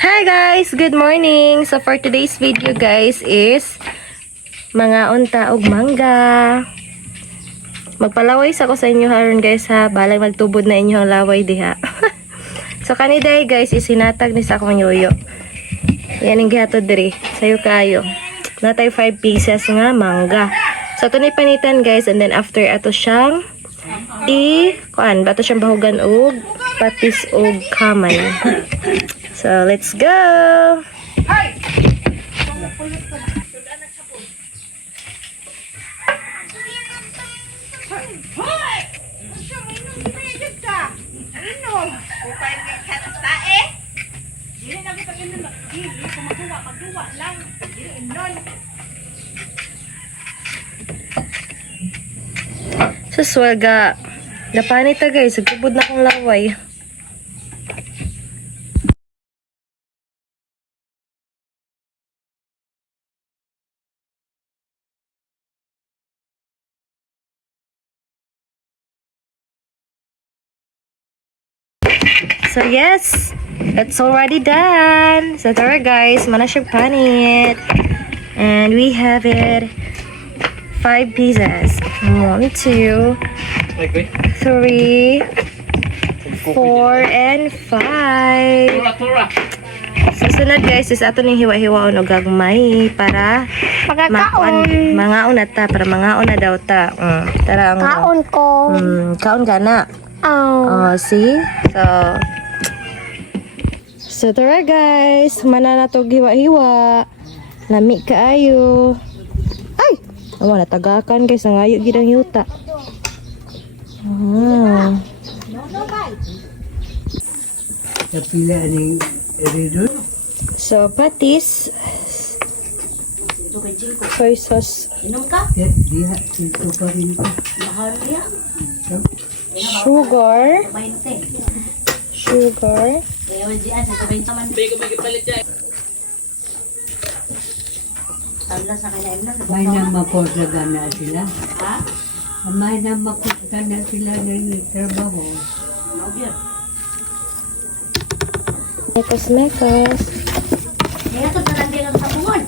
Hi guys! Good morning! So for today's video guys is mga unta og mangga. Magpalaway sa ko sa inyo haron guys ha. Balay magtubod na inyo ang laway diha. So kaniday guys is hinatag ni sa akong yoyo. Yan ang gihatod diri. Sayo kayo. Natay 5 pieces nga mangga. So ito ni panitan guys and then after ato siyang bato siyang bahugan og patis og kamay. So, let's go! Suswelga. Napanita guys, nagtubod na kong laway. So yes, it's already done. So there guys, mana siya panit. And we have it 5 pieces. 1, 2, 3, 4, and 5. So sunod guys, is ato ning hiwa-hiwaon og gagmay para Pagkakaon. mangaon na ta, para mangaon na daw ta. Tara ang Kaon ko. kaon ka na. Oh. See? So tara guys, mana na to hiwa-hiwa. Lami kaayo. Ay! Awa, natagakan guys, ang ayo gidang yuta. Napila ning redon. So, patis. Soy sauce. Diha, ito pa rin ka. Sugar. Sugar. May nang makosaga na sila. May nang makosaga na sila ng trabaho. Mekos-mekos. Kaya ito talaga lang sa bungon.